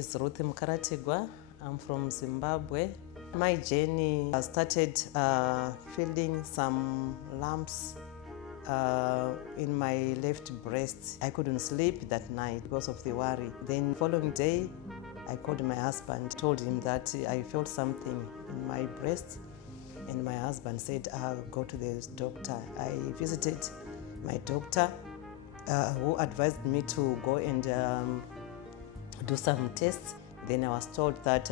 is Rooth Karachigwa. I'm from Zimbabwe. My journey started feeling some lumps in my left breast. I couldn't sleep that night because of the worry. Then following day, I called my husband, told him that I felt something in my breast, and my husband said, I'll go to the doctor. I visited my doctor who advised me to go and do some tests. Then I was told that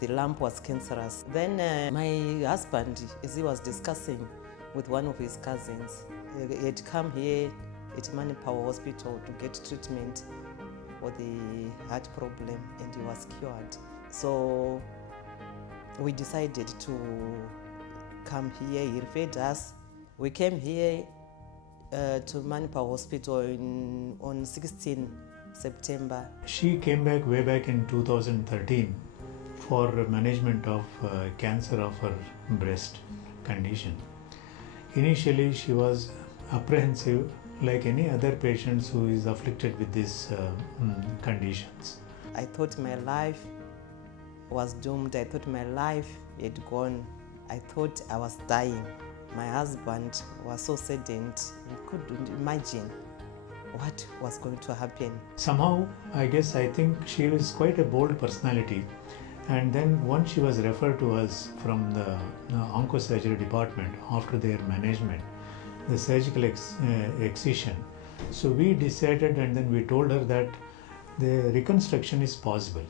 the lump was cancerous. Then my husband, as he was discussing with one of his cousins, he had come here at Manipal Hospital to get treatment for the heart problem, and he was cured. So we decided to come here. He referred us. We came here to Manipal Hospital on 16 September. She came back way back in 2013 for management of cancer of her breast condition. Initially, she was apprehensive like any other patients who is afflicted with these conditions. I thought my life was doomed. I thought my life had gone. I thought I was dying. My husband was so saddened. He couldn't imagine what was going to happen. Somehow, I think she was quite a bold personality. And then once she was referred to us from the oncosurgery department after their management, the surgical excision. So we decided, and then we told her that the reconstruction is possible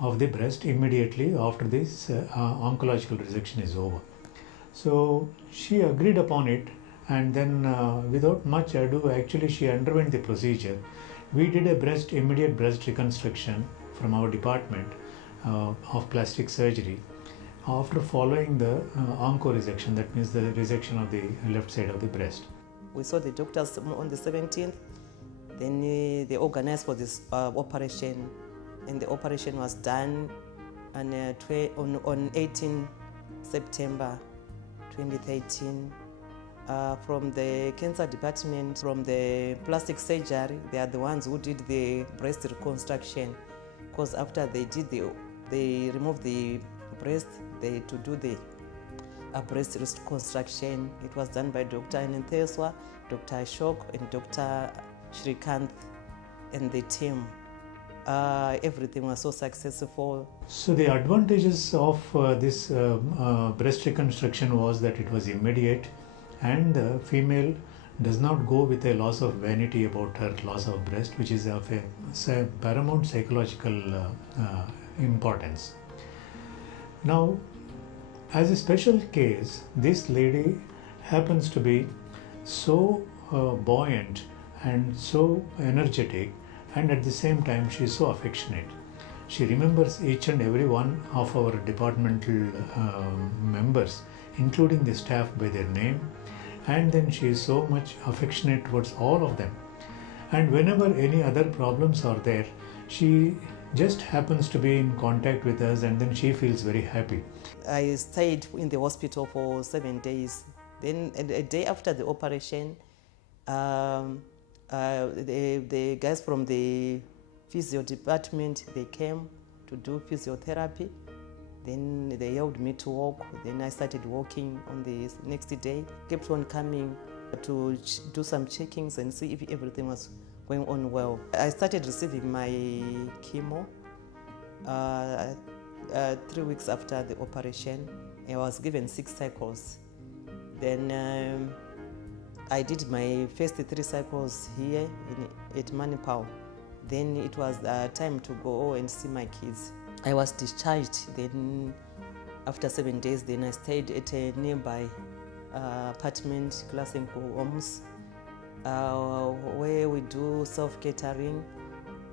of the breast immediately after this oncological resection is over. So she agreed upon it, and then without much ado, actually she underwent the procedure. We did a immediate breast reconstruction from our department of plastic surgery after following the onco resection, that means the resection of the left side of the breast. We saw the doctors on the 17th, then they organized for this operation, and the operation was done on 18 September 2013. From the cancer department, from the plastic surgery, they are the ones who did the breast reconstruction, because after they removed the breast, to do the breast reconstruction. It was done by Dr. Anantheswar, Dr. Ashok, and Dr. Shrikant and the team. Everything was so successful. So the advantages of this breast reconstruction was that it was immediate, and the female does not go with a loss of vanity about her loss of breast, which is of a paramount psychological importance. Now, as a special case, this lady happens to be so buoyant and so energetic, and at the same time she is so affectionate. She remembers each and every one of our departmental members, including the staff, by their name, and then she is so much affectionate towards all of them. And whenever any other problems are there, she just happens to be in contact with us, and then she feels very happy. I stayed in the hospital for 7 days. Then a day after the operation, the guys from the physio department, they came to do physiotherapy. Then they helped me to walk. Then I started walking on the next day. Kept on coming to do some checkings and see if everything was going on well. I started receiving my chemo 3 weeks after the operation. I was given 6 cycles. Then I did my first 3 cycles here at Manipal. Then it was time to go and see my kids. I was discharged. Then after 7 days, then I stayed at a nearby apartment, Classing homes, where we do self-catering.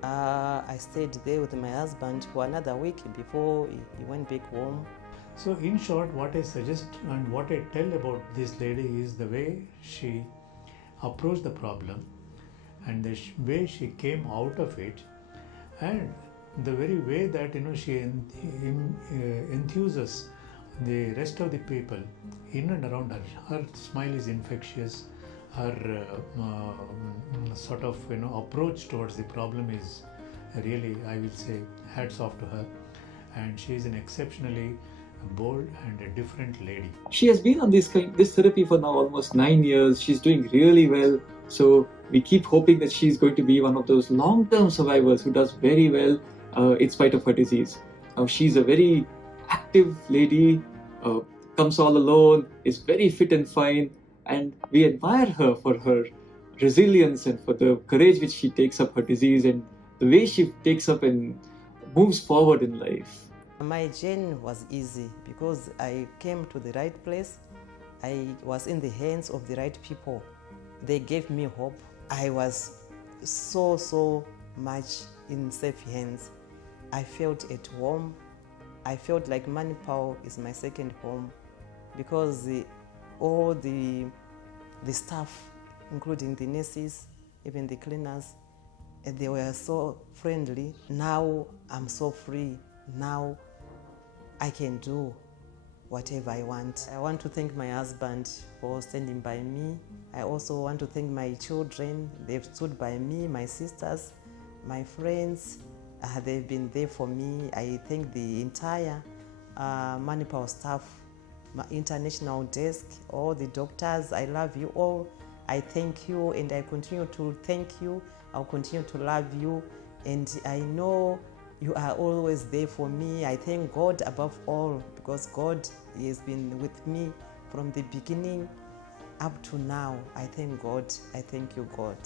I stayed there with my husband for another week before he went back home. So in short, what I suggest and what I tell about this lady is the way she approached the problem, and the way she came out of it, and the very way that she enthuses the rest of the people in and around her. Her smile is infectious. Her sort of approach towards the problem is really, I will say, hats off to her. And she is an exceptionally bold and a different lady. She has been on this therapy for now almost 9 years. She's doing really well. So we keep hoping that she's going to be one of those long-term survivors who does very well in spite of her disease. She's a very active lady, comes all alone, is very fit and fine, and we admire her for her resilience and for the courage which she takes up her disease and the way she takes up and moves forward in life. My journey was easy because I came to the right place. I was in the hands of the right people. They gave me hope. I was so much in safe hands. I felt at home. I felt like Manipal is my second home because all the staff, including the nurses, even the cleaners, they were so friendly. Now I'm so free. Now I can do whatever I want. I want to thank my husband for standing by me. I also want to thank my children. They've stood by me, my sisters, my friends. They've been there for me. I thank the entire Manipal staff, my international desk, all the doctors. I love you all. I thank you and I continue to thank you. I'll continue to love you. And I know you are always there for me. I thank God above all because God has been with me from the beginning up to now. I thank God. I thank you, God.